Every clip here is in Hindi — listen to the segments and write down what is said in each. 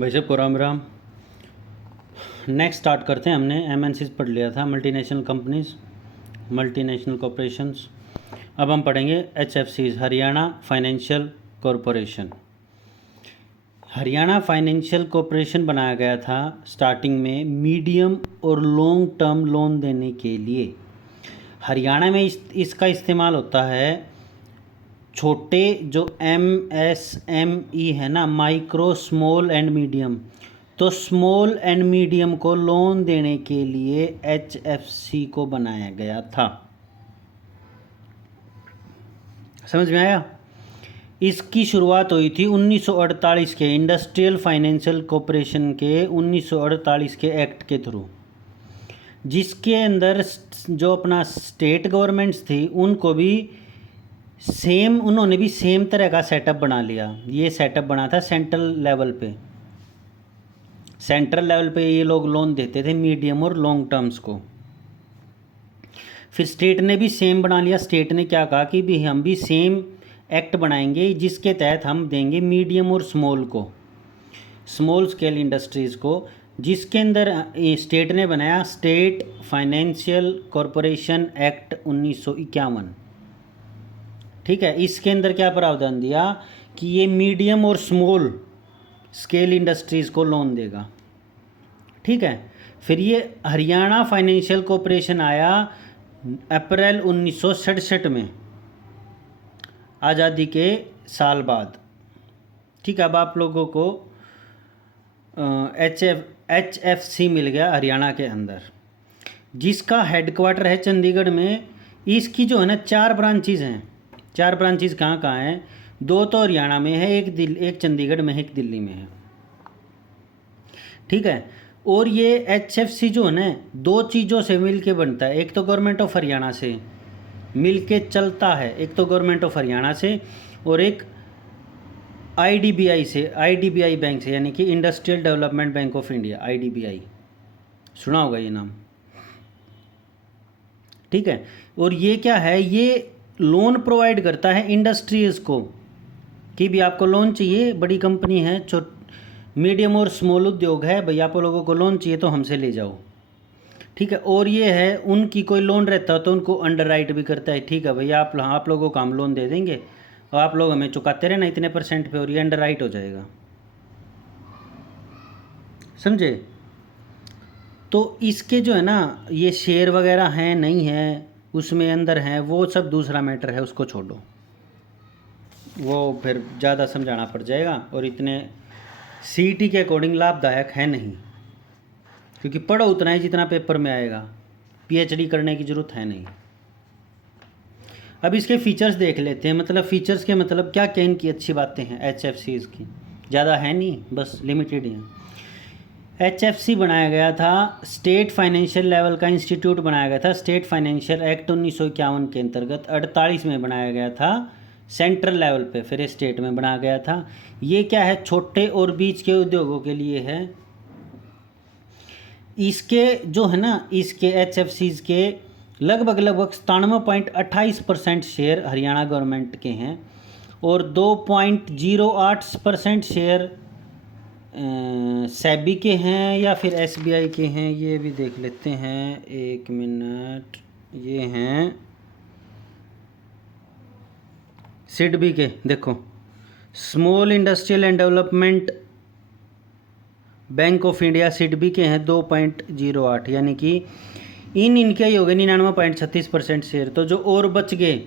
वैसे राम राम। नेक्स्ट स्टार्ट करते हैं। हमने एमएनसीज पढ़ लिया था, मल्टीनेशनल कंपनीज, मल्टीनेशनल कॉरपोरेशंस। अब हम पढ़ेंगे एचएफसीज, Haryana financial corporation. Haryana financial corporation बनाया गया था स्टार्टिंग में मीडियम और लॉन्ग टर्म लोन देने के लिए। हरियाणा में इसका इस्तेमाल होता है छोटे जो MSME है ना, माइक्रो स्मॉल एंड मीडियम। तो स्मॉल एंड मीडियम को लोन देने के लिए HFC को बनाया गया था। समझ में आया? इसकी शुरुआत हुई थी 1948 के इंडस्ट्रियल फाइनेंशियल कॉरपोरेशन के 1948 के एक्ट के थ्रू, जिसके अंदर जो अपना स्टेट गवर्नमेंट्स थी उनको भी उन्होंने भी सेम तरह का सेटअप बना लिया। ये सेटअप बना था सेंट्रल लेवल पे। सेंट्रल लेवल पे ये लोग लोन देते थे मीडियम और लॉन्ग टर्म्स को। फिर स्टेट ने भी सेम बना लिया। स्टेट ने क्या कहा कि भी हम भी सेम एक्ट बनाएंगे जिसके तहत हम देंगे मीडियम और स्मॉल को, स्मॉल स्केल इंडस्ट्रीज़ को, जिसके अंदर स्टेट ने बनाया स्टेट फाइनेंशियल कॉरपोरेशन एक्ट 1951। ठीक है, इसके अंदर क्या प्रावधान दिया कि ये मीडियम और स्मॉल स्केल इंडस्ट्रीज़ को लोन देगा। ठीक है, फिर ये हरियाणा फाइनेंशियल कॉरपोरेशन आया अप्रैल 1967 में, आज़ादी के साल बाद। ठीक है, अब आप लोगों को HFC मिल गया हरियाणा के अंदर, जिसका हेडक्वार्टर है चंडीगढ़ में। इसकी जो है ना 4 ब्रांचेज़ हैं। 4 ब्रांचेज़ कहाँ कहाँ हैं? 2 तो हरियाणा में है, एक चंडीगढ़ में है, एक दिल्ली में है। ठीक है, और ये HFC जो है ना 2 चीज़ों से मिल के बनता है। एक तो गवर्नमेंट ऑफ हरियाणा से मिल के चलता है, एक तो गवर्नमेंट ऑफ हरियाणा से, और एक IDBI से, IDBI बैंक से, यानी कि industrial development bank of India, IDBI सुना होगा ये नाम। ठीक है, और ये क्या है? ये लोन प्रोवाइड करता है इंडस्ट्रीज़ को कि भी आपको लोन चाहिए, बड़ी कंपनी है, मीडियम और स्मॉल उद्योग है, भैया आप लोगों को लोन चाहिए तो हमसे ले जाओ। ठीक है, और ये है उनकी कोई लोन रहता है तो उनको अंडरराइट भी करता है। ठीक है भैया, आप लोगों को हम लोन दे देंगे और आप लोग हमें चुकाते रहना इतने % पे, और ये अंडरराइट हो जाएगा। समझे? तो इसके जो है ना ये शेयर वगैरह हैं नहीं है उसमें अंदर हैं, वो सब दूसरा मैटर है, उसको छोड़ो, वो फिर ज़्यादा समझाना पड़ जाएगा और इतने CET के अकॉर्डिंग लाभदायक है नहीं, क्योंकि पढ़ो उतना ही जितना पेपर में आएगा, PhD करने की ज़रूरत है नहीं। अब इसके फीचर्स देख लेते हैं। मतलब फीचर्स के मतलब क्या क्या इनकी अच्छी बातें हैं HFCs की, ज़्यादा है नहीं, बस लिमिटेड ही हैं। HFC बनाया गया था, स्टेट फाइनेंशियल लेवल का इंस्टीट्यूट बनाया गया था। स्टेट फाइनेंशियल एक्ट 1951 के अंतर्गत 48 में बनाया गया था सेंट्रल लेवल पे, फिर स्टेट में बनाया गया था। ये क्या है? छोटे और बीच के उद्योगों के लिए है। इसके जो है ना, इसके HFCs के लगभग 97.28% शेयर हरियाणा गवर्नमेंट के हैं और 2.08% शेयर सेबी के हैं या फिर SBI के हैं। ये भी देख लेते हैं, 1 मिनट। ये हैं सिडबी के, देखो, small industrial and development bank of India, SIDBI के हैं 2.08, यानी कि इनके ही हो गए 99.36% शेयर। तो जो और बच गए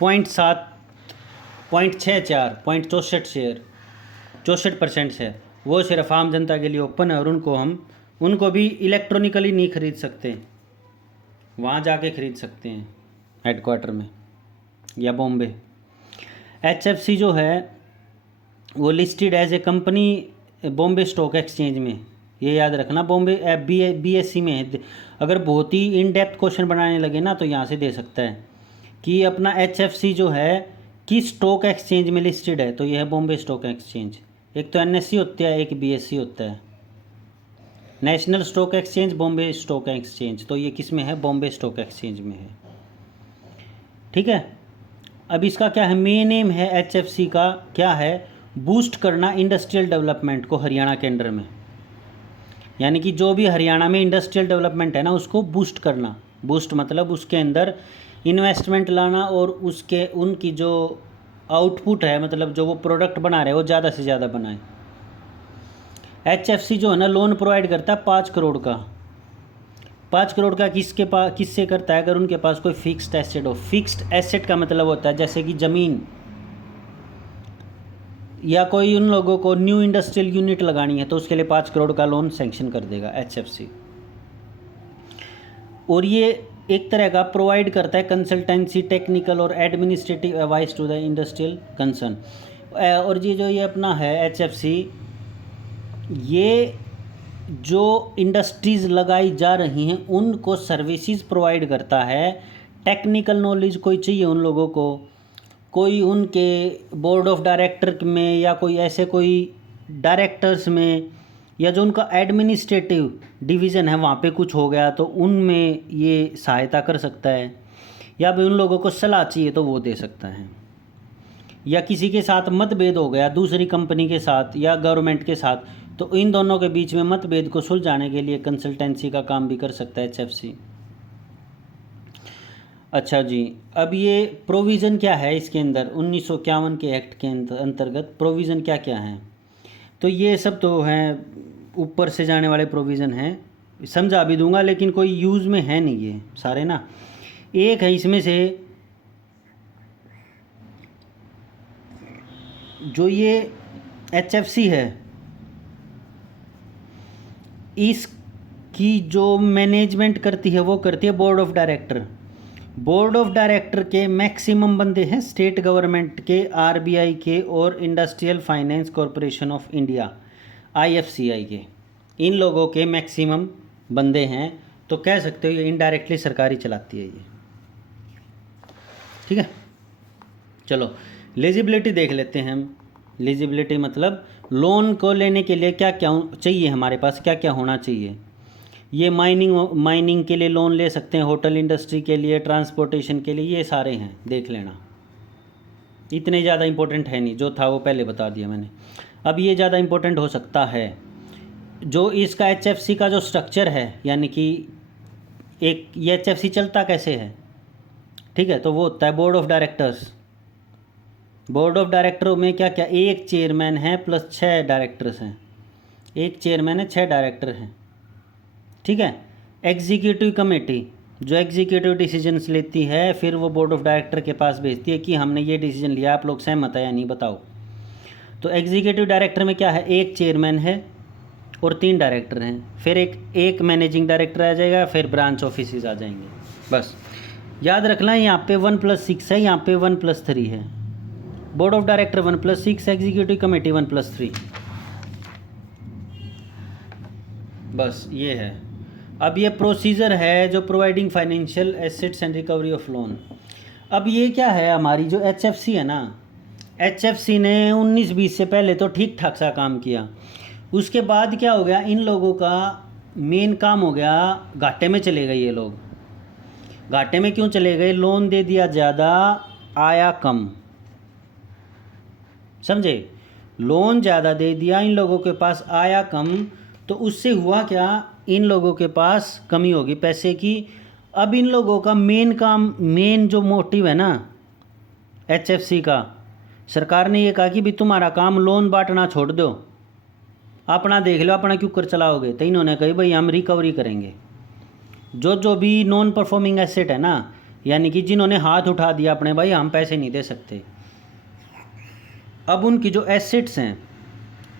0.64 शेयर, 64% शेयर, वो सिर्फ आम जनता के लिए ओपन है और उनको भी इलेक्ट्रॉनिकली नहीं खरीद सकते, वहाँ जाके खरीद सकते हैं हेडक्वार्टर में या बॉम्बे। HFC जो है वो listed as a company Bombay stock exchange में, ये याद रखना, बॉम्बे BSE में है। अगर बहुत ही इन डेप्थ क्वेश्चन बनाने लगे ना तो यहाँ से दे सकता है कि अपना HFC जो है किस स्टॉक एक्सचेंज में लिस्टेड है, तो ये है बॉम्बे स्टॉक एक्सचेंज। एक तो NSE होता है, एक BSE होता है, national stock exchange, Bombay stock exchange. तो ये किस में है? बॉम्बे स्टॉक एक्सचेंज में है। ठीक है, अब इसका क्या है? मेन एम है HFC का क्या है? बूस्ट करना इंडस्ट्रियल डेवलपमेंट को हरियाणा के अंडर में, यानी कि जो भी हरियाणा में इंडस्ट्रियल डेवलपमेंट है ना उसको बूस्ट करना। बूस्ट मतलब उसके अंदर इन्वेस्टमेंट लाना और उसके उनकी जो आउटपुट है, मतलब जो वो प्रोडक्ट बना रहे हैं वो ज़्यादा से ज़्यादा बनाए। HFC जो है ना लोन प्रोवाइड करता है 5 करोड़ का। 5 करोड़ का किससे करता है? अगर उनके पास कोई फिक्स्ड एसेट हो। फिक्स्ड एसेट का मतलब होता है जैसे कि ज़मीन, या कोई उन लोगों को न्यू इंडस्ट्रियल यूनिट लगानी है तो उसके लिए 5 करोड़ का लोन सैंक्शन कर देगा HFC। और ये एक तरह का प्रोवाइड करता है कंसल्टेंसी, टेक्निकल और administrative advice to the industrial concern. और ये अपना है HFC, ये जो इंडस्ट्रीज़ लगाई जा रही हैं उनको सर्विसेज प्रोवाइड करता है। टेक्निकल नॉलेज कोई चाहिए उन लोगों को, कोई उनके बोर्ड ऑफ डायरेक्टर में या कोई ऐसे कोई डायरेक्टर्स में, या जो उनका एडमिनिस्ट्रेटिव डिवीज़न है वहाँ पे कुछ हो गया तो उनमें ये सहायता कर सकता है, या भी उन लोगों को सलाह चाहिए तो वो दे सकता है, या किसी के साथ मतभेद हो गया दूसरी कंपनी के साथ या गवर्नमेंट के साथ तो इन दोनों के बीच में मतभेद को सुलझाने के लिए कंसल्टेंसी का काम भी कर सकता है HFC। अच्छा जी, अब ये प्रोविज़न क्या है इसके अंदर 1951 के एक्ट के अंतर्गत प्रोविज़न क्या क्या हैं? तो ये सब तो हैं ऊपर से जाने वाले प्रोविज़न हैं, समझा भी दूंगा लेकिन कोई यूज़ में है नहीं ये सारे ना। एक है इसमें से जो ये HFC है इसकी जो मैनेजमेंट करती है वो करती है board of director. Board of director के मैक्सिमम बंदे हैं स्टेट गवर्नमेंट के, RBI के और industrial finance corporation of India IFCI के, इन लोगों के मैक्सिमम बंदे हैं। तो कह सकते हो ये इनडायरेक्टली सरकारी चलाती है ये, ठीक है। चलो एलिजिबिलिटी देख लेते हैं हम। एलिजिबिलिटी मतलब लोन को लेने के लिए क्या क्या चाहिए, हमारे पास क्या क्या होना चाहिए। ये माइनिंग के लिए लोन ले सकते हैं, होटल इंडस्ट्री के लिए, ट्रांसपोर्टेशन के लिए, ये सारे हैं, देख लेना। इतने ज़्यादा इंपॉर्टेंट है नहीं, जो था वो पहले बता दिया मैंने। अब ये ज़्यादा इंपॉर्टेंट हो सकता है, जो इसका HFC का जो स्ट्रक्चर है, यानी कि एक ये HFC चलता कैसे है, ठीक है। तो वो होता है board of directors. Board of डायरेक्टरों में क्या क्या, एक चेयरमैन है प्लस 6 डायरेक्टर्स हैं। एक चेयरमैन है, 6 डायरेक्टर हैं, ठीक है। एग्जीक्यूटिव कमेटी जो एग्जीक्यूटिव डिसीजंस लेती है फिर वो बोर्ड ऑफ डायरेक्टर के पास भेजती है कि हमने ये डिसीजन लिया, आप लोग सहमत है या नहीं बताओ। तो एग्जीक्यूटिव डायरेक्टर में क्या है, एक चेयरमैन है और 3 डायरेक्टर हैं, फिर एक मैनेजिंग डायरेक्टर आ जाएगा, फिर ब्रांच ऑफिस आ जाएंगे। बस याद रखना यहाँ पे 1+6 है, यहाँ पे 1+3 है। Board of director 1+6, executive committee 1+3, बस ये है। अब ये प्रोसीजर है जो providing financial assets and recovery of loan. अब ये क्या है, हमारी जो HFC है ना, HFC ने 19-20 से पहले तो ठीक ठाक सा काम किया। उसके बाद क्या हो गया, इन लोगों का मेन काम हो गया, घाटे में चले गए ये लोग। घाटे में क्यों चले गए, लोन दे दिया ज़्यादा, आया कम, समझे। लोन ज़्यादा दे दिया, इन लोगों के पास आया कम, तो उससे हुआ क्या, इन लोगों के पास कमी होगी पैसे की। अब इन लोगों का मेन काम, मेन जो मोटिव है ना HFC का, सरकार ने ये कहा कि भी तुम्हारा काम लोन बांटना छोड़ दो, अपना देख लो, अपना क्यों कर चलाओगे। तो इन्होंने कही भाई हम रिकवरी करेंगे। जो भी नॉन परफॉर्मिंग एसेट है ना, यानी कि जिन्होंने हाथ उठा दिया अपने, भाई हम पैसे नहीं दे सकते, अब उनकी जो एसेट्स हैं,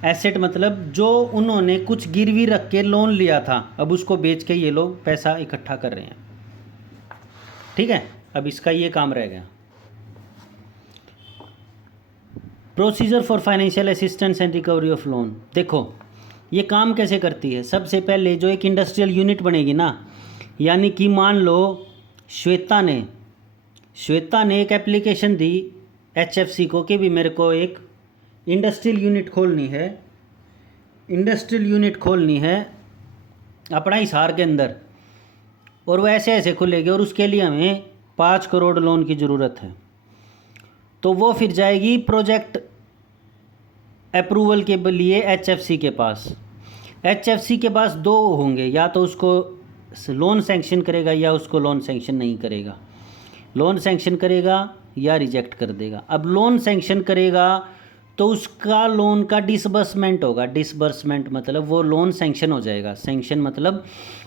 एसेट मतलब जो उन्होंने कुछ गिरवी रख के लोन लिया था, अब उसको बेच के ये लोग पैसा इकट्ठा कर रहे हैं, ठीक है। अब इसका ये काम रह गया। Procedure for financial assistance and recovery of loan. देखो ये काम कैसे करती है। सबसे पहले जो एक इंडस्ट्रियल यूनिट बनेगी ना, यानी कि मान लो श्वेता ने एक एप्लीकेशन दी HFC को कि भी मेरे को एक इंडस्ट्रियल यूनिट खोलनी है अपना हिसार के अंदर, और वो ऐसे ऐसे खुलेगी और उसके लिए हमें 5 करोड़ लोन की ज़रूरत है। तो वो फिर जाएगी प्रोजेक्ट अप्रूवल के लिए एचएफसी के पास, एचएफसी के पास दो होंगे, या तो उसको लोन सैंक्शन करेगा या उसको लोन सैंक्शन नहीं करेगा, लोन सैंक्शन करेगा या रिजेक्ट कर देगा। अब लोन सैंक्शन करेगा तो उसका लोन का डिसबर्समेंट होगा, डिसबर्समेंट मतलब वो लोन सैंक्शन हो जाएगा, सैंक्शन मतलब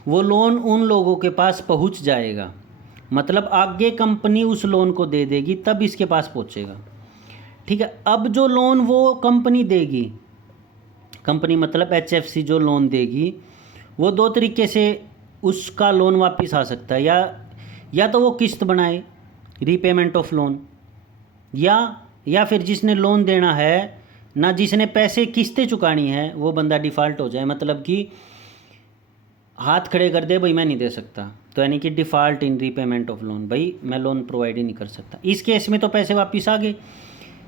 वो लोन उन लोगों के पास पहुंच जाएगा, मतलब आगे कंपनी उस लोन को दे देगी तब इसके पास पहुंचेगा। ठीक है, अब जो लोन वो कंपनी देगी, कंपनी मतलब एचएफसी जो लोन देगी, वो दो तरीके से उसका लोन वापस आ सकता है, या तो वो किस्त बनाए, रीपेमेंट ऑफ लोन, या फिर जिसने लोन देना है ना, जिसने पैसे किस्तें चुकानी है, वो बंदा डिफ़ॉल्ट हो जाए, मतलब कि हाथ खड़े कर दे, भाई मैं नहीं दे सकता, तो यानी कि default in repayment of loan, भाई मैं लोन प्रोवाइड ही नहीं कर सकता। इस केस में तो पैसे वापस आ गए।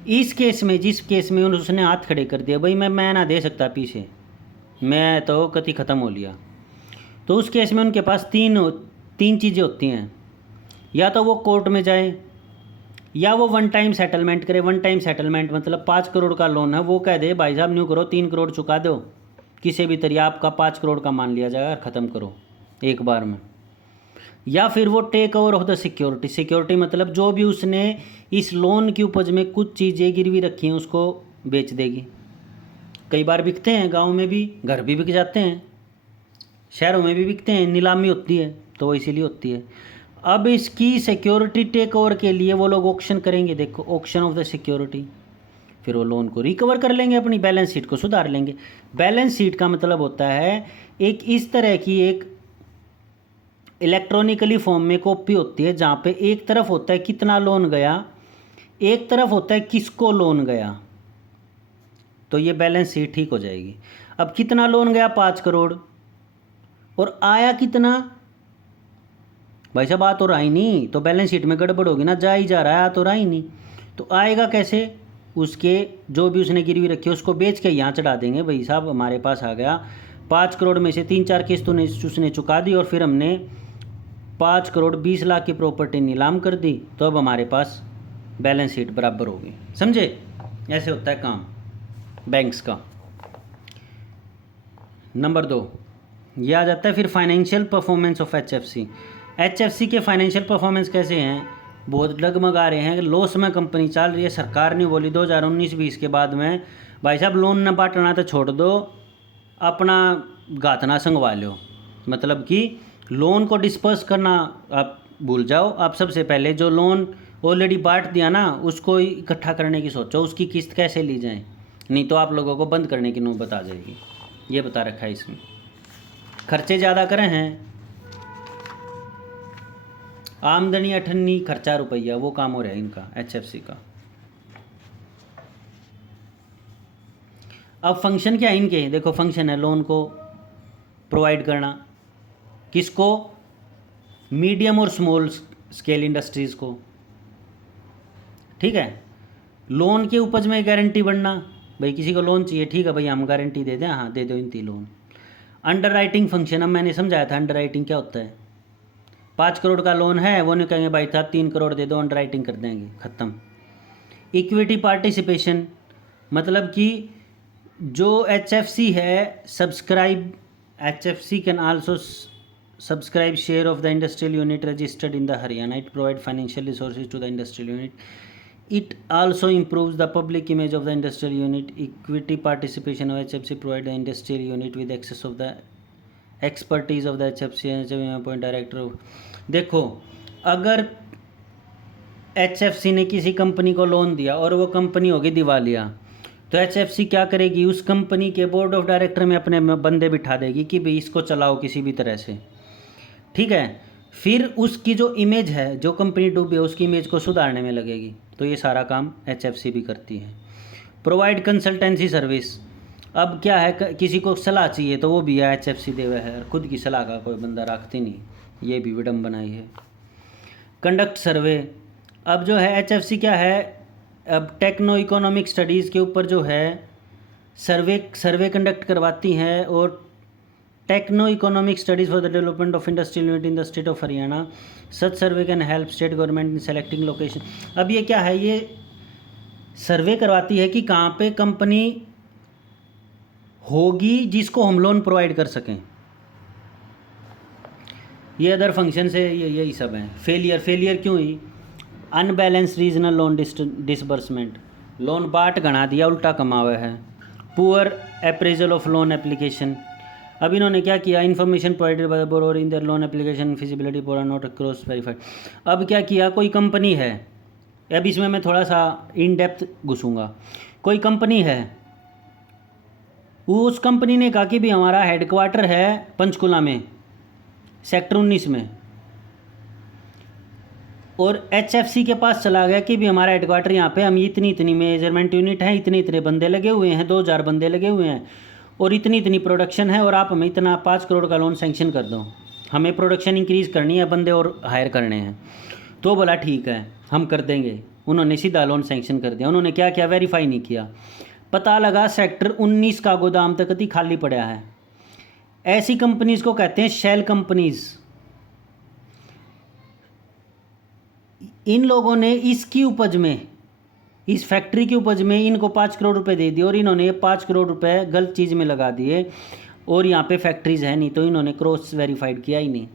इस केस में, जिस केस में उसने हाथ खड़े कर दिया, भाई मैं ना दे सकता पीछे, मैं तो कति ख़त्म हो लिया, तो उस केस में उनके पास तीन चीज़ें होती हैं, या तो वो कोर्ट में जाए, या वो वन टाइम सेटलमेंट करे। वन टाइम सेटलमेंट मतलब 5 करोड़ का लोन है, वो कह दे भाई साहब न्यू करो, 3 करोड़ चुका दो, किसी भी तरीके आपका 5 करोड़ का मान लिया जाएगा, ख़त्म करो एक बार में। या फिर वो take over of the security, security मतलब जो भी उसने इस लोन की उपज में कुछ चीज़ें गिरवी रखी हैं उसको बेच देगी। कई बार बिकते हैं, गाँव में भी, घर भी बिक जाते हैं, शहरों में भी बिकते हैं, नीलामी होती है तो वो इसीलिए होती है। अब इसकी सिक्योरिटी टेक ओवर के लिए वो लोग ऑक्शन करेंगे, देखो ऑक्शन ऑफ द सिक्योरिटी, फिर वो लोन को रिकवर कर लेंगे, अपनी बैलेंस शीट को सुधार लेंगे। बैलेंस शीट का मतलब होता है एक इस तरह की एक इलेक्ट्रॉनिकली फॉर्म में कॉपी होती है, जहाँ पे एक तरफ होता है कितना लोन गया, एक तरफ होता है किसको लोन गया, तो ये बैलेंस शीट ठीक हो जाएगी। अब कितना लोन गया 5 करोड़, और आया कितना, भाई साहब आ तो रहा ही नहीं, तो बैलेंस शीट में गड़बड़ होगी ना, जा ही जा रहा है, आ तो रहा ही नहीं, तो आएगा कैसे, उसके जो भी उसने गिरवी रखी है उसको बेच के यहाँ चढ़ा देंगे, भाई साहब हमारे पास आ गया 5 करोड़ में से 3-4 किस्त उसने चुका दी, और फिर हमने 5 करोड़ 20 लाख की प्रॉपर्टी नीलाम कर दी, तो अब हमारे पास बैलेंस शीट बराबर होगी। समझे, ऐसे होता है काम बैंक्स का। नंबर 2 ये आ जाता है फिर financial performance of HFC. HFC के फाइनेंशियल परफॉर्मेंस कैसे हैं, बहुत डगमगा रहे हैं, लॉस में कंपनी चल रही है, सरकार ने बोली 2019-20 के बाद में भाई साहब लोन न बांटना तो छोड़ दो, अपना गातना संगवा लो, मतलब कि लोन को डिस्पर्स करना आप भूल जाओ, आप सबसे पहले जो लोन ऑलरेडी बांट दिया ना उसको इकट्ठा करने की सोचो, उसकी किस्त कैसे ली जाए, नहीं तो आप लोगों को बंद करने की नौबत आ जाएगी। ये बता रखा है इसमें, खर्चे ज़्यादा करे हैं, आमदनी 98, खर्चा रुपया, वो काम हो रहा है इनका एचएफसी का। अब फंक्शन क्या है इनके, देखो फंक्शन है लोन को प्रोवाइड करना, किसको, मीडियम और स्मॉल स्केल इंडस्ट्रीज़ को, ठीक है। लोन के उपज में गारंटी बनना, भाई किसी को लोन चाहिए, ठीक है भाई हम गारंटी दे दें, हाँ दे दो इनती लोन। अंडर राइटिंग फंक्शन, अब मैंने समझाया था अंडर राइटिंग क्या होता है, 5 करोड़ का लोन है, वो नहीं कहेंगे भाई था 3 करोड़ दे दो, अंडर राइटिंग कर देंगे, ख़त्म। इक्विटी पार्टिसिपेशन मतलब कि जो एचएफसी है subscribe, HFC can also subscribe share of the industrial unit registered in the Haryana, it provide financial resources to the industrial unit, it also improves the public image of the industrial unit. Equity participation of HFC provide the industrial unit with access of the expertise of the HFC and appoint director. देखो अगर HFC ने किसी कंपनी को लोन दिया और वो कंपनी होगी दिवालिया, तो HFC क्या करेगी, उस कंपनी के बोर्ड ऑफ डायरेक्टर में अपने बंदे बिठा देगी कि भाई इसको चलाओ किसी भी तरह से, ठीक है। फिर उसकी जो इमेज है, जो कंपनी डूबी है उसकी इमेज को सुधारने में लगेगी, तो ये सारा काम एचएफसी भी करती है। प्रोवाइड कंसल्टेंसी सर्विस, अब क्या है किसी को सलाह चाहिए तो वो भी है एचएफसी देवे है, खुद की सलाह का कोई बंदा रखती नहीं, ये भी विडम्बना ही है। कंडक्ट सर्वे, अब जो है एचएफसी क्या है, अब टेक्नो इकोनॉमिक स्टडीज़ के ऊपर जो है सर्वे कंडक्ट करवाती हैं, और techno economic studies for the development of industrial unit in the state of Haryana, such survey can help state government in selecting location. अब ये क्या है, ये सर्वे करवाती है कि कहाँ पे कंपनी होगी जिसको हम लोन प्रोवाइड कर सकें। ये अदर फंक्शन से यही सब है। फेलियर क्यों हुई? Unbalance regional loan disbursement, loan बाट गणा दिया, उल्टा कमावे है। Poor appraisal of loan application, अब इन्होंने क्या किया, information provided by the borrower in their loan application feasibility for not cross verified. अब क्या किया, कोई कंपनी है, अब इसमें मैं थोड़ा सा इन डेप्थ घुसूँगा। कोई कंपनी है, उस कंपनी ने कहा कि भी हमारा हेडक्वार्टर है पंचकुला में, सेक्टर 19 में, और HFC के पास चला गया कि भी हमारा हेडक्वार्टर यहाँ पे, हम इतनी इतनी मेजरमेंट यूनिट है, इतने इतने बंदे लगे हुए हैं, 2000 बंदे लगे हुए हैं, और इतनी इतनी प्रोडक्शन है, और आप हमें इतना 5 करोड़ का लोन सैंक्शन कर दो, हमें प्रोडक्शन इंक्रीज़ करनी है, बंदे और हायर करने हैं। तो बोला ठीक है हम कर देंगे। उन्होंने सीधा लोन सैंक्शन कर दिया। उन्होंने क्या किया, वेरीफाई नहीं किया। पता लगा सेक्टर 19 का गोदाम तक ही खाली पड़ा है। ऐसी कंपनीज को कहते हैं शेल कंपनीज। इन लोगों ने इसकी उपज में, इस फैक्ट्री की उपज में इनको 5 करोड़ रुपए दे दिए, और इन्होंने ये 5 करोड़ रुपए गलत चीज़ में लगा दिए, और यहाँ पे फैक्ट्रीज है नहीं, तो इन्होंने क्रॉस वेरीफाइड किया ही नहीं।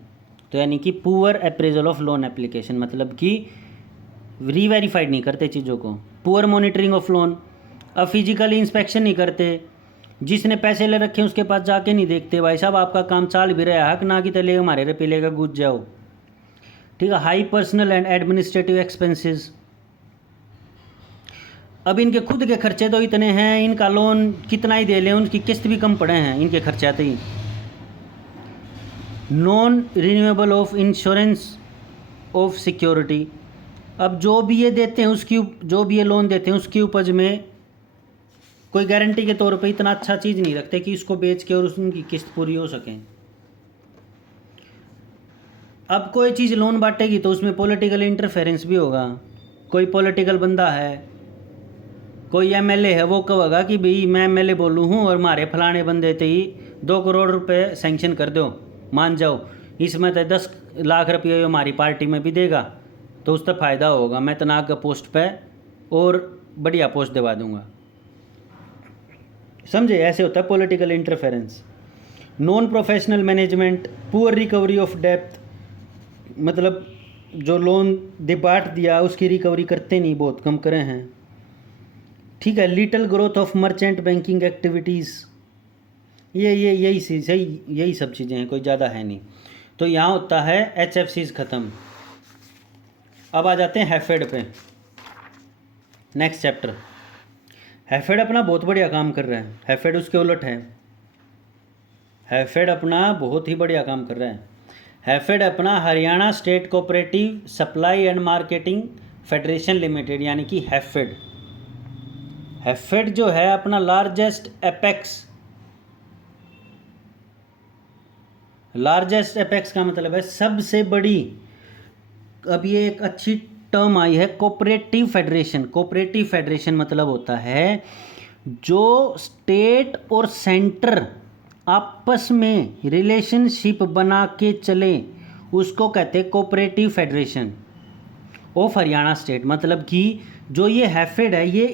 तो यानी कि poor appraisal of loan application, मतलब कि रीवेरीफाइड नहीं करते चीज़ों को। पुअर मॉनिटरिंग ऑफ लोन, अब फिजिकली इंस्पेक्शन नहीं करते, जिसने पैसे ले रखे हैं उसके पास जाके नहीं देखते, भाई साहब आपका काम चाल भी रहा है, हक ना कि तले हमारे रुपये का गुज जाओ। ठीक है। High personal and administrative expenses, अब इनके खुद के खर्चे तो इतने हैं, इनका लोन कितना ही दे लें, उनकी किस्त भी कम पड़े हैं इनके खर्चे आते ही। Non renewable of insurance of security, अब जो भी ये देते हैं उसकी, जो भी ये लोन देते हैं उसकी उपज में कोई गारंटी के तौर पे इतना अच्छा चीज़ नहीं रखते कि इसको बेच के और उनकी किस्त पूरी हो सके। अब कोई चीज़ लोन बांटेगी तो उसमें पॉलिटिकल इंटरफेरेंस भी होगा। कोई पॉलिटिकल बंदा है, कोई MLA है, वो कहेगा कि भाई मैं MLA बोलूँ हूँ और हमारे फलाने बंदे थे ही 2 करोड़ रुपए सैंक्शन कर दो, मान जाओ, इसमें तो 10 लाख रुपये हमारी पार्टी में भी देगा, तो उससे फ़ायदा होगा, मैं तनाक का पोस्ट पे और बढ़िया पोस्ट दिवा दूंगा। समझे, ऐसे होता है political interference. Non professional management, poor recovery of depth, मतलब जो लोन बांट दिया उसकी रिकवरी करते नहीं, बहुत कम करे हैं। ठीक है। Little growth of merchant banking activities, यही सब चीज़ें हैं, कोई ज़्यादा है नहीं। तो यहाँ होता है HFCs ख़त्म। अब आ जाते हैं हैफेड पे, नेक्स्ट चैप्टर। हैफेड अपना बहुत बढ़िया काम कर रहा है, हैफेड उसके उलट है। हैफेड अपना बहुत ही बढ़िया काम कर रहा है। हैफेड अपना Haryana state cooperative supply and marketing federation limited, यानी कि हैफेड। हैफेड जो है अपना लार्जेस्ट एपेक्स का मतलब है सबसे बड़ी, अब ये एक अच्छी टर्म आई है, कोऑपरेटिव फेडरेशन। कोऑपरेटिव फेडरेशन मतलब होता है जो स्टेट और सेंटर आपस में रिलेशनशिप बना के चले, उसको कहते हैं cooperative federation of Haryana state. मतलब कि जो ये हैफेड है ये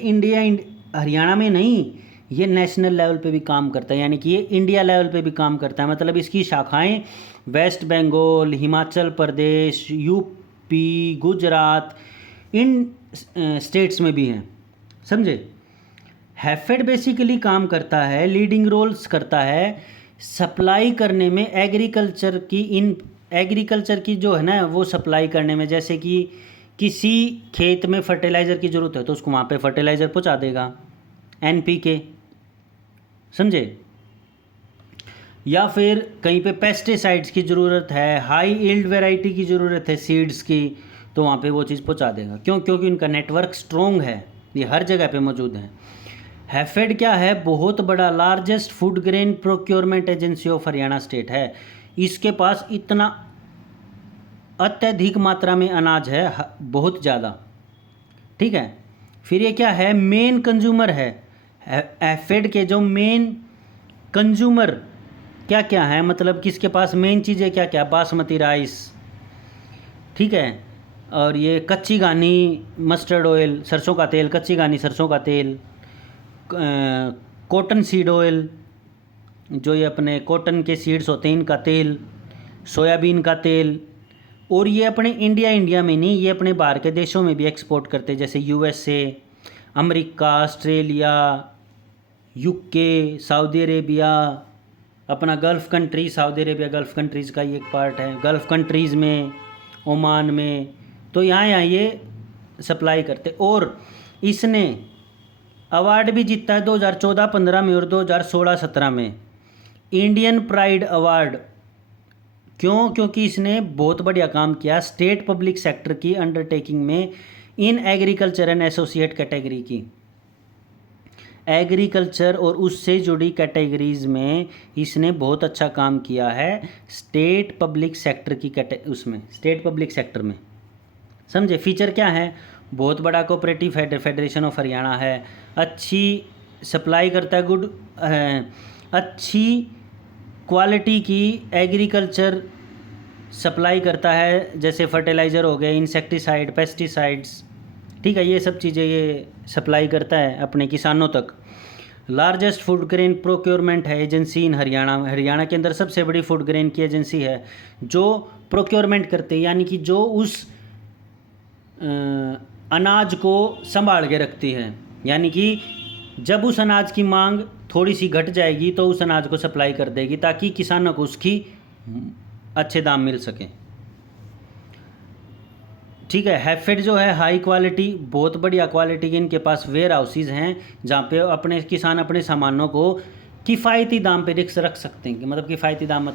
हरियाणा में नहीं, ये नेशनल लेवल पे भी काम करता है, यानी कि ये इंडिया लेवल पे भी काम करता है। मतलब इसकी शाखाएं वेस्ट बंगाल, हिमाचल प्रदेश, यूपी, गुजरात, इन स्टेट्स में भी हैं। समझे। हैफेड बेसिकली काम करता है, लीडिंग रोल्स करता है सप्लाई करने में, एग्रीकल्चर की जो है ना वो सप्लाई करने में। जैसे कि किसी खेत में फर्टिलाइज़र की ज़रूरत है तो उसको वहाँ पे फर्टिलाइज़र पहुँचा देगा, NPK। समझे। या फिर कहीं पे पेस्टिसाइड्स की ज़रूरत है, हाई यील्ड वैरायटी की ज़रूरत है सीड्स की, तो वहाँ पे वो चीज़ पहुँचा देगा। क्यों? क्योंकि उनका नेटवर्क स्ट्रॉन्ग है, ये हर जगह पे मौजूद है। हैफेड क्या है, बहुत बड़ा largest food grain procurement agency of Haryana state है। इसके पास इतना अत्यधिक मात्रा में अनाज है, बहुत ज़्यादा। ठीक है। फिर ये क्या है, मेन कंज्यूमर है। हैफेड के जो मेन कंज्यूमर क्या क्या है, मतलब किसके पास मेन चीज़ें क्या क्या, बासमती राइस, ठीक है, और ये कच्ची घानी मस्टर्ड ऑयल, सरसों का तेल, कच्ची घानी सरसों का तेल, कॉटन सीड ऑयल, जो ये अपने कॉटन के सीड्स होते हैं इनका तेल, सोयाबीन का तेल, और ये अपने इंडिया में नहीं, ये अपने बाहर के देशों में भी एक्सपोर्ट करते हैं, जैसे USA, America, Australia, UK, Saudi Arabia, अपना gulf country, Saudi Arabia gulf countries का ही एक पार्ट है, गल्फ़ कंट्रीज़ में, ओमान में, तो यहाँ ये सप्लाई करते। और इसने अवार्ड भी जीता है 2014-15 में और 2016-17 में, इंडियन प्राइड अवार्ड। क्यों? क्योंकि इसने बहुत बढ़िया काम किया स्टेट पब्लिक सेक्टर की अंडरटेकिंग में in agriculture and associate category की, एग्रीकल्चर और उससे जुड़ी कैटेगरीज में इसने बहुत अच्छा काम किया है स्टेट पब्लिक सेक्टर की उसमें, स्टेट पब्लिक सेक्टर में। समझे? फीचर क्या है? बहुत बड़ा कोऑपरेटिव फेडरेशन ऑफ हरियाणा है, अच्छी सप्लाई करता है, गुड अच्छी क्वालिटी की एग्रीकल्चर सप्लाई करता है, जैसे फर्टिलाइज़र हो गए, इंसेक्टिसाइड, पेस्टिसाइड्स, ठीक है, ये सब चीज़ें ये सप्लाई करता है अपने किसानों तक। लार्जेस्ट फूड ग्रेन प्रोक्योरमेंट है एजेंसी इन हरियाणा, हरियाणा के अंदर सबसे बड़ी फूड ग्रेन की एजेंसी है जो प्रोक्योरमेंट करते हैं, यानी कि जो उस अनाज को संभाल के रखती है, यानी कि जब उस अनाज की मांग थोड़ी सी घट जाएगी तो उस अनाज को सप्लाई कर देगी ताकि किसानों को उसकी अच्छे दाम मिल सकें। ठीक है। हैफेड जो है हाई क्वालिटी, बहुत बढ़िया क्वालिटी के इनके पास वेयर हाउसेज हैं जहाँ पे अपने किसान अपने सामानों को किफ़ायती दाम पे रख सकते हैं, मतलब किफ़ायती दाम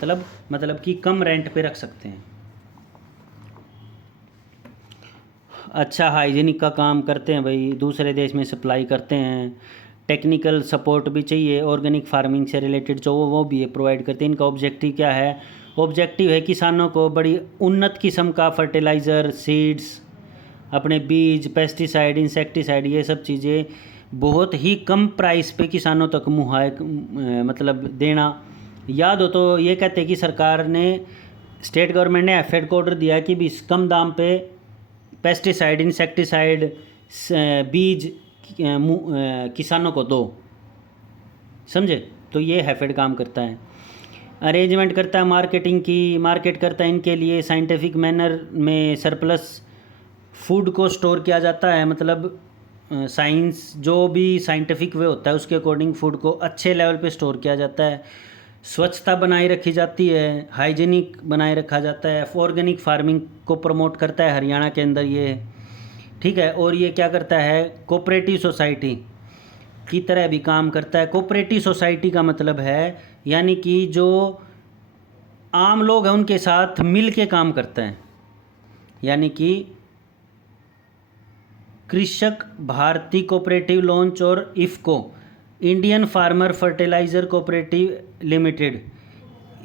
मतलब कि कम रेंट पे रख सकते हैं। अच्छा हाइजीनिक का काम करते हैं भाई, दूसरे देश में सप्लाई करते हैं, टेक्निकल सपोर्ट भी चाहिए, ऑर्गेनिक फार्मिंग से रिलेटेड जो वो भी है प्रोवाइड करते हैं। इनका ऑब्जेक्टिव क्या है? ऑब्जेक्टिव है किसानों को बड़ी उन्नत किस्म का फर्टिलाइज़र, सीड्स, अपने बीज, पेस्टिसाइड, इंसेक्टिसाइड, ये सब चीज़ें बहुत ही कम प्राइस पे किसानों तक मतलब देना। याद हो तो ये कहते हैं कि सरकार ने, स्टेट गवर्नमेंट ने एफेड को ऑर्डर दिया कि भी कम दाम पे पेस्टिसाइड, इंसेक्टिसाइड, बीज किसानों को दो। समझे? तो ये हैफेड काम करता है, अरेंजमेंट करता है मार्केटिंग की, मार्केट करता है इनके लिए, साइंटिफिक मैनर में सरप्लस फूड को स्टोर किया जाता है, मतलब साइंस जो भी साइंटिफिक वे होता है उसके अकॉर्डिंग फूड को अच्छे लेवल पे स्टोर किया जाता है, स्वच्छता बनाए रखी जाती है, हाइजीनिक बनाए रखा जाता है, ऑर्गेनिक फार्मिंग को प्रमोट करता है हरियाणा के अंदर ये। ठीक है। और ये क्या करता है? कोऑपरेटिव सोसाइटी की तरह भी काम करता है। कोऑपरेटिव सोसाइटी का मतलब है यानी कि जो आम लोग हैं उनके साथ मिल के काम करता है, यानी कि कृषक भारती कोऑपरेटिव लॉन्च और IFFCO, Indian farmer fertiliser cooperative limited,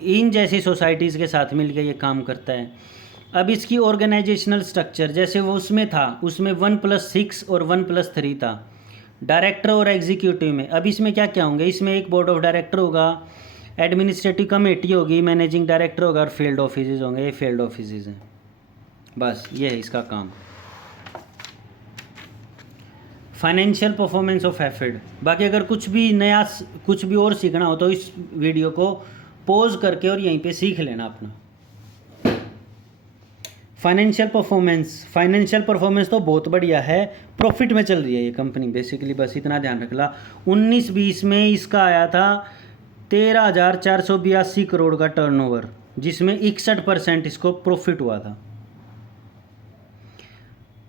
इन जैसी सोसाइटीज़ के साथ मिलकर ये काम करता है। अब इसकी ऑर्गेनाइजेशनल स्ट्रक्चर जैसे वो उसमें था, उसमें 1+6 और 1+3 था, डायरेक्टर और एग्जीक्यूटिव में। अब इसमें क्या क्या होंगे? इसमें एक बोर्ड ऑफ डायरेक्टर होगा, एडमिनिस्ट्रेटिव कमेटी होगी, मैनेजिंग डायरेक्टर होगा और फील्ड ऑफिसेज होंगे। ये फील्ड ऑफिसेज हैं, बस ये है इसका काम। Financial performance of HAFED. बाकी अगर कुछ भी नया, कुछ भी और सीखना हो तो इस वीडियो को पॉज करके और यहीं पे सीख लेना अपना। फाइनेंशियल परफॉर्मेंस तो बहुत बढ़िया है, प्रॉफिट में चल रही है ये कंपनी बेसिकली, बस इतना ध्यान रखना। 19-20 में इसका आया था 13,482 करोड़ का टर्नओवर, जिसमें 61% इसको प्रॉफिट हुआ था।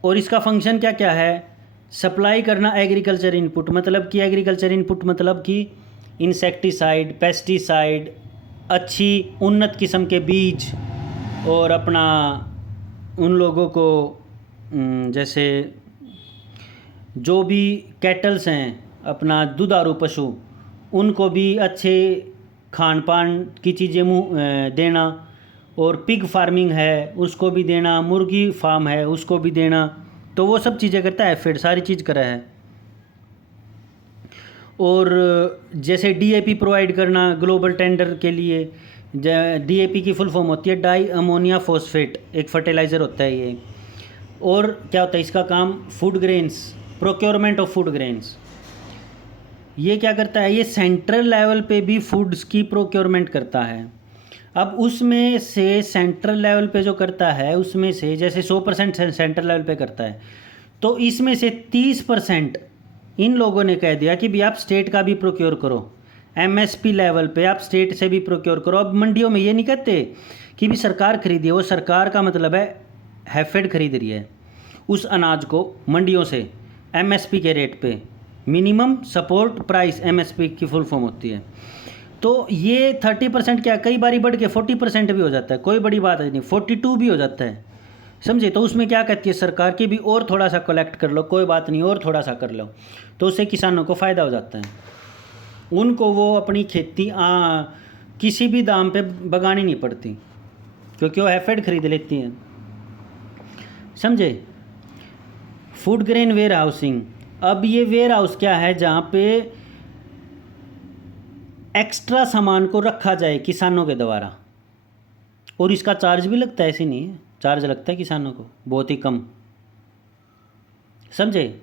और इसका फंक्शन क्या क्या है? सप्लाई करना एग्रीकल्चर इनपुट, मतलब कि एग्रीकल्चर इनपुट मतलब कि इंसेक्टिसाइड, पेस्टिसाइड, अच्छी उन्नत किस्म के बीज, और अपना उन लोगों को जैसे जो भी कैटल्स हैं, अपना दुधारू पशु, उनको भी अच्छे खान पान की चीज़ें देना, और पिग फार्मिंग है उसको भी देना, मुर्गी फार्म है उसको भी देना, तो वो सब चीज़ें करता है फिर, सारी चीज़ करा है। और जैसे डीएपी प्रोवाइड करना ग्लोबल टेंडर के लिए, डीएपी की फुल फॉर्म होती है डाई अमोनिया फॉस्फेट, एक फर्टिलाइज़र होता है ये। और क्या होता है इसका काम? Food grains, procurement of food grains, ये क्या करता है, ये सेंट्रल लेवल पे भी फूड्स की प्रोक्योरमेंट करता है। अब उसमें से सेंट्रल लेवल पे जो करता है उसमें से जैसे 100% सेंट्रल लेवल पे करता है, तो इसमें से 30% इन लोगों ने कह दिया कि भी आप स्टेट का भी प्रोक्योर करो, एमएसपी लेवल पे आप स्टेट से भी प्रोक्योर करो। अब मंडियों में ये नहीं कहते कि भी सरकार खरीदी है, वो सरकार का मतलब है हैफेड खरीद रही है उस अनाज को मंडियों से एमएसपी के रेट पे, मिनिमम सपोर्ट प्राइस एमएसपी की फुल फॉर्म होती है। तो ये 30% क्या कई बारी बढ़ के 40% भी हो जाता है, कोई बड़ी बात नहीं, 42 भी हो जाता है, समझे। तो उसमें क्या कहती है सरकार की भी और थोड़ा सा कलेक्ट कर लो, कोई बात नहीं और थोड़ा सा कर लो, तो उससे किसानों को फ़ायदा हो जाता है। उनको वो अपनी खेती किसी भी दाम पे बगानी नहीं पड़ती क्योंकि वो हैफेड खरीद लेती हैं, समझे। फूड ग्रेन वेयर हाउसिंग, अब ये वेयर हाउस क्या है जहाँ पे एक्स्ट्रा सामान को रखा जाए किसानों के द्वारा, और इसका चार्ज भी लगता है, ऐसे नहीं है, चार्ज लगता है किसानों को बहुत ही कम, समझे।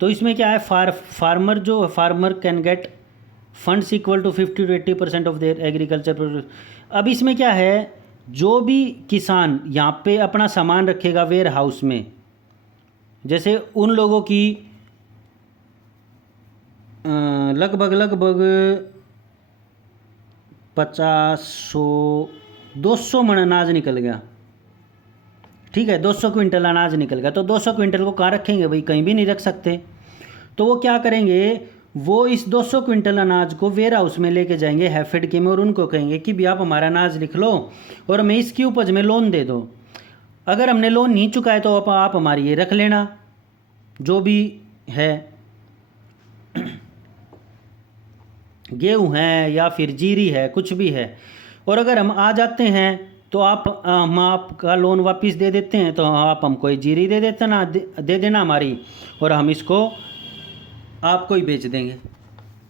तो इसमें क्या है, farmer can get funds equal to 50 to 80% of their agriculture produce. अब इसमें क्या है, जो भी किसान यहाँ पे अपना सामान रखेगा वेयर हाउस में, जैसे उन लोगों की लगभग 200 मन अनाज निकल गया, ठीक है, 200 क्विंटल अनाज निकल गया, तो 200 क्विंटल को कहाँ रखेंगे भाई, कहीं भी नहीं रख सकते। तो वो क्या करेंगे, वो इस 200 क्विंटल अनाज को वेयर हाउस में लेके जाएंगे हैफेड के में, और उनको कहेंगे कि भी आप हमारा अनाज लिख लो और हमें इसकी उपज में लोन दे दो। अगर हमने लोन नहीं चुकाए तो आप हमारी ये रख लेना जो भी है, गेहूँ है या फिर जीरी है, कुछ भी है, और अगर हम आ जाते हैं तो हम आपका लोन वापस दे देते हैं, तो आप हमको ये जीरी दे देना हमारी, और हम इसको आपको ही बेच देंगे,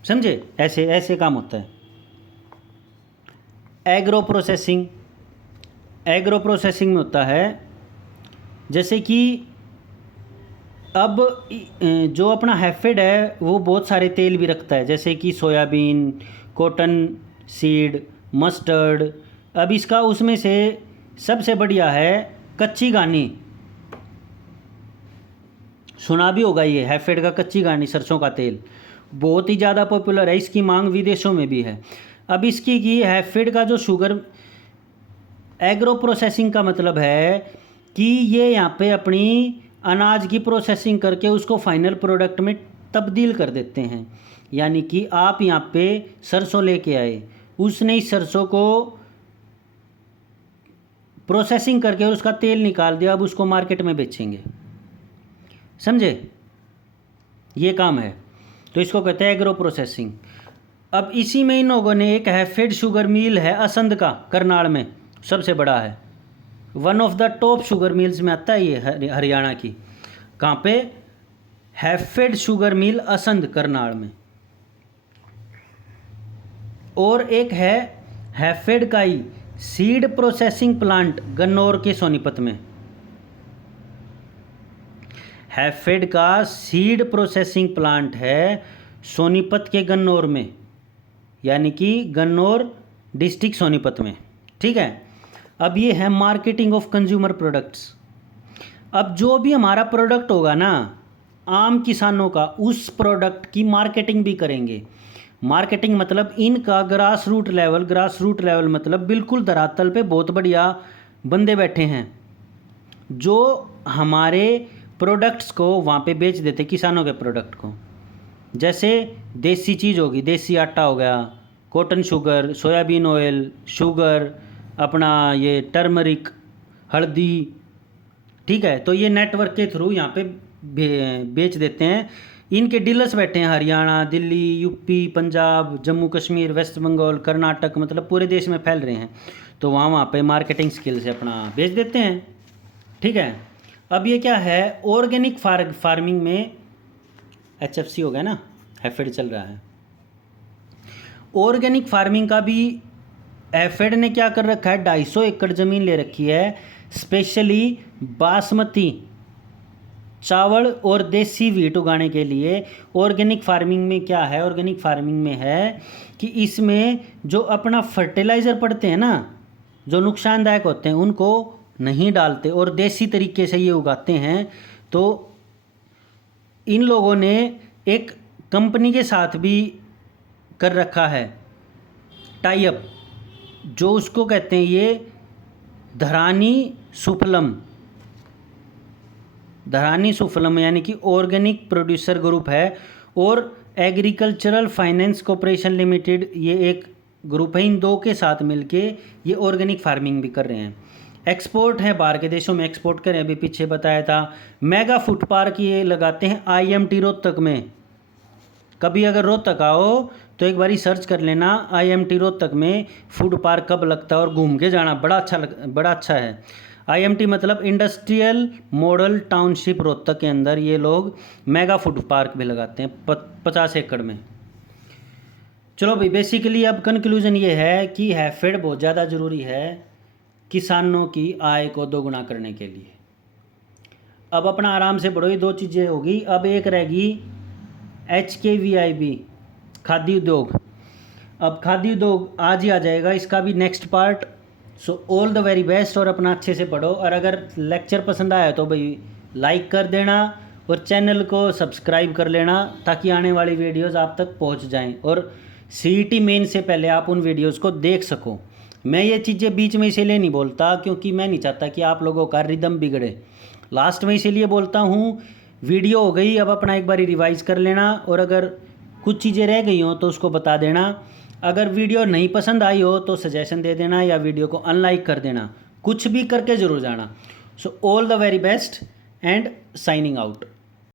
समझे। ऐसे ऐसे काम होता है। एग्रो प्रोसेसिंग में होता है जैसे कि अब जो अपना हैफेड है वो बहुत सारे तेल भी रखता है, जैसे कि सोयाबीन, कॉटन सीड, मस्टर्ड। अब इसका उसमें से सबसे बढ़िया है कच्ची घानी, सुना भी होगा, ये हैफेड का कच्ची घानी सरसों का तेल बहुत ही ज़्यादा पॉपुलर है, इसकी मांग विदेशों में भी है। अब इसकी की हैफेड का जो शुगर एग्रो प्रोसेसिंग का मतलब है कि ये यहाँ पे अपनी अनाज की प्रोसेसिंग करके उसको फाइनल प्रोडक्ट में तब्दील कर देते हैं। यानी कि आप यहाँ पे सरसों लेके आए, उसने इस सरसों को प्रोसेसिंग करके उसका तेल निकाल दिया, अब उसको मार्केट में बेचेंगे, समझे, ये काम है। तो इसको कहते हैं एग्रो प्रोसेसिंग। अब इसी में इन लोगों ने एक हैफेड शुगर मिल है असंध का, करनाल में सबसे बड़ा है, one of the top sugar mills में आता है ये हरियाणा की। कहाँ पे, हैफेड शुगर मिल असंध करनाल में। और एक है हैफेड का ही सीड प्रोसेसिंग प्लांट गन्नौर के सोनीपत में। हैफेड का सीड प्रोसेसिंग प्लांट है सोनीपत के गन्नौर में, यानी कि गन्नौर डिस्ट्रिक्ट सोनीपत में, ठीक है। अब ये है मार्केटिंग ऑफ कंज्यूमर प्रोडक्ट्स। अब जो भी हमारा प्रोडक्ट होगा ना, आम किसानों का, उस प्रोडक्ट की मार्केटिंग भी करेंगे। मार्केटिंग मतलब इनका ग्रास रूट लेवल मतलब बिल्कुल धरातल पे बहुत बढ़िया बंदे बैठे हैं जो हमारे प्रोडक्ट्स को वहाँ पे बेच देते, किसानों के प्रोडक्ट को। जैसे देसी चीज़ होगी, देसी आटा हो गया, cotton sugar, soybean oil, sugar, अपना ये टर्मरिक, हल्दी, ठीक है। तो ये नेटवर्क के थ्रू यहाँ पे बेच देते हैं। इनके डीलर्स बैठे हैं हरियाणा, दिल्ली, यूपी, पंजाब, जम्मू कश्मीर, वेस्ट बंगाल, कर्नाटक, मतलब पूरे देश में फैल रहे हैं। तो वहाँ पे मार्केटिंग स्किल से अपना बेच देते हैं, ठीक है। अब ये क्या है, ऑर्गेनिक फार्मिंग में HFC हो गया ना, हैफेड चल रहा है। ऑर्गेनिक फार्मिंग का भी हैफेड ने क्या कर रखा है, 250 एकड़ ज़मीन ले रखी है, स्पेशली बासमती चावल और देसी वीट उगाने के लिए ऑर्गेनिक फार्मिंग में क्या है, ऑर्गेनिक फार्मिंग में है कि इसमें जो अपना फर्टिलाइज़र पड़ते हैं ना, जो नुकसानदायक होते हैं, उनको नहीं डालते और देसी तरीके से ये उगाते हैं। तो इन लोगों ने एक कंपनी के साथ भी कर रखा है टाई अप, जो उसको कहते हैं ये धरानी सुफलम यानी कि ऑर्गेनिक प्रोड्यूसर ग्रुप है, और एग्रीकल्चरल फाइनेंस कॉरपोरेशन लिमिटेड ये एक ग्रुप है। इन दो के साथ मिलके ये ऑर्गेनिक फार्मिंग भी कर रहे हैं। एक्सपोर्ट है, बाहर के देशों में एक्सपोर्ट करें, अभी पीछे बताया था। मेगा फूड पार्क ये लगाते हैं IMT रोहतक में। कभी अगर रोहतक आओ तो एक बारी सर्च कर लेना IMT रोहतक में फूड पार्क कब लगता है और घूम के जाना, बड़ा अच्छा है। IMT मतलब इंडस्ट्रियल मॉडल टाउनशिप रोहतक के अंदर ये लोग मेगा फूड पार्क भी लगाते हैं 50 एकड़ में। चलो भाई, बेसिकली अब कंक्लूजन ये है कि हैफेड बहुत ज़्यादा ज़रूरी है किसानों की आय को दोगुना करने के लिए। अब अपना आराम से पढ़ो, ये दो चीज़ें होगी। अब एक रहेगी HKVIB खाद्य उद्योग। अब खाद्य उद्योग आज ही आ जाएगा, इसका भी next part. So all the very best, और अपना अच्छे से पढ़ो। और अगर लेक्चर पसंद आया तो भाई लाइक कर देना और चैनल को सब्सक्राइब कर लेना, ताकि आने वाली वीडियोस आप तक पहुंच जाएं और CET मेन से पहले आप उन वीडियोस को देख सको। मैं ये चीज़ें बीच में इसीलिए नहीं बोलता क्योंकि मैं नहीं चाहता कि आप लोगों का रिदम बिगड़े। लास्ट में इसीलिए बोलता हूँ, वीडियो हो गई, अब अपना एक बारी रिवाइज़ कर लेना, और अगर कुछ चीज़ें रह गई हों तो उसको बता देना। अगर वीडियो नहीं पसंद आई हो तो सजेशन दे देना या वीडियो को अनलाइक कर देना, कुछ भी करके ज़रूर जाना। So all the very best and signing out.